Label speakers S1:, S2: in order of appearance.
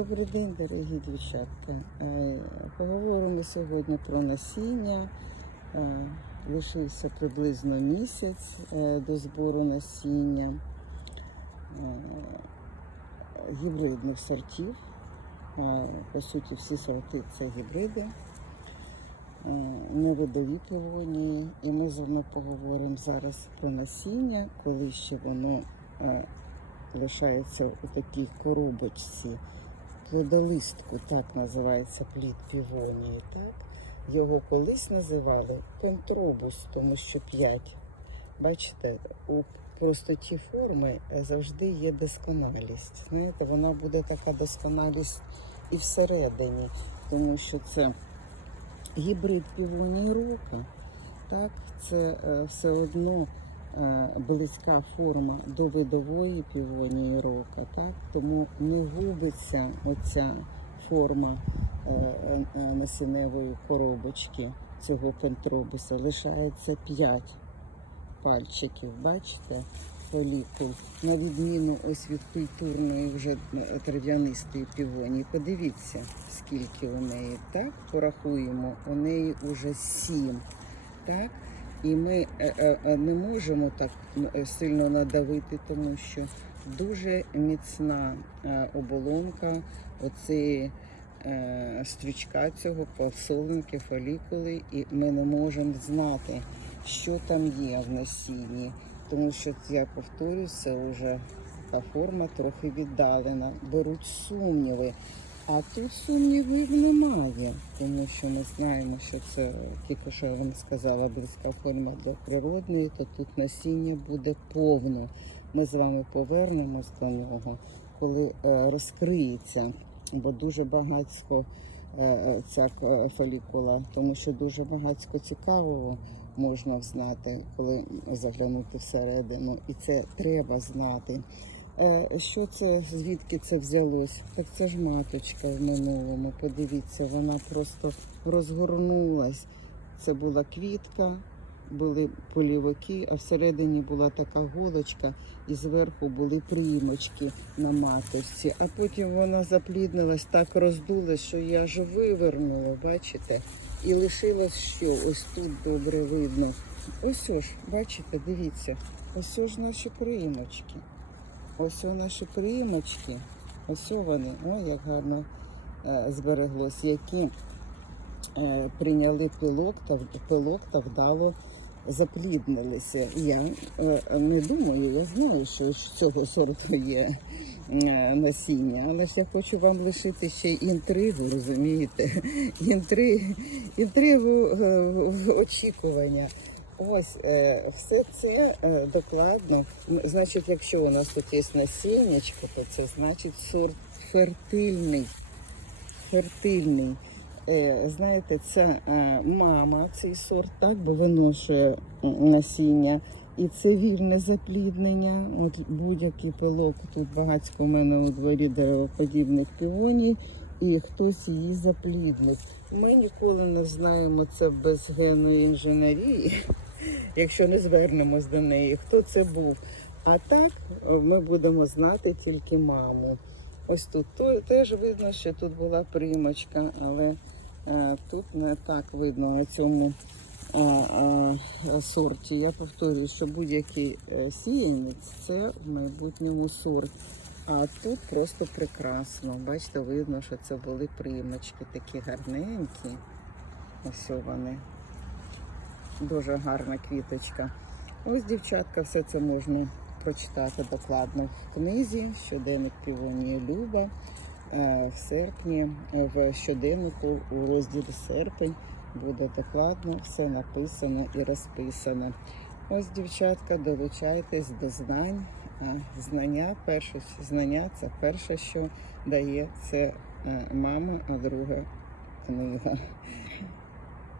S1: Добрий день, дорогі дівчатка. Е, Поговоримо сьогодні про насіння. Е, Лишився приблизно місяць е, до збору насіння гібридних сортів. По суті, всі сорти це гібриди, невидові півонії. І ми з вами поговоримо зараз про насіння, коли ще воно лишається у такій коробочці плодолистку, так називається плід півонії. Так? Його колись називали контробус, тому що п'ять. Бачите, у простоті форми е, завжди є досконалість. Знаєте, вона буде така досконалість і всередині, тому що це гібрид півонії рока. Так, це е, все одно близька форма до видової півонії рока, так? тому не губиться оця форма е, е, е, насінневої коробочки цього пентробуса. Лишається 5 пальчиків, бачите, фолікул. На відміну ось від культурної вже е, трав'янистої півонії. Подивіться, скільки у неї, так? Порахуємо, у неї вже 7. Так? І ми е, е, е, не можемо так е, сильно надавити, тому що дуже міцна оболонка оцієї е, стрючка цього посоленки, фолікули, і ми не можемо знати, що там є в насінні. Тому що я повторюю, це вже та форма трохи віддалена. Беруть сумніви. А тут сумнівів немає, тому що ми знаємо, що це тільки що я вам сказала, близька форма до природної, то тут насіння буде повно. Ми з вами повернемось до нього, коли е, розкриється, бо дуже багатько е, ця е, фолікула, тому що дуже багатько цікавого можна взнати, коли заглянути всередину, і це треба знати. Е, Що це, звідки це взялось? Так це ж маточка в минулому. Подивіться, вона просто розгорнулась. Це була квітка, були полівики, а всередині була така голочка, і зверху були приймочки на маточці. А потім вона запліднилась, так роздулась, що я аж вивернула, бачите? І лишилось що? Ось тут добре видно. Ось ось, бачите, дивіться, ось ось наші приймочки. Ось наші приймочки. Ось вони. Ой, як гарно е, збереглось, які е, прийняли пилок та, пилок та вдало запліднилися. Я е, не думаю, я знаю, що з цього сорту є насіння, але ж я хочу вам лишити ще інтригу, розумієте? Інтри, інтригу очікування. Ось е, все це е, докладно. Значить, якщо у нас тут є насіннячко, то це значить сорт фертильний. Фертильний. Е, знаєте, це мама цей сорт, так, бо виношує насіння. І це вільне запліднення. От будь-який пилок. Тут багатько у мене у дворі деревоподібних півоній, і хтось її запліднив. Ми ніколи не знаємо це без генної інженерії, якщо не звернемось до неї, хто це був. А так ми будемо знати тільки маму. Ось тут теж видно, що тут була примочка, але е, тут не так видно на цьому е, е, сорті. Я повторюю, що будь-який е, сіянець це в майбутньому сорт. А тут просто прекрасно. Бачите, видно, що це були примочки такі гарненькі. Ось вони. Дуже гарна квіточка. Ось, дівчатка, все це можна прочитати докладно в книзі Щоденник Півонії Люба. Е, В серпні е, в щоденнику у розділі серпень буде докладно все написано і розписано. Ось, дівчатка, долучайтесь до знань. Знання, перше знання це перше, що дає це е, мама, а друге книга.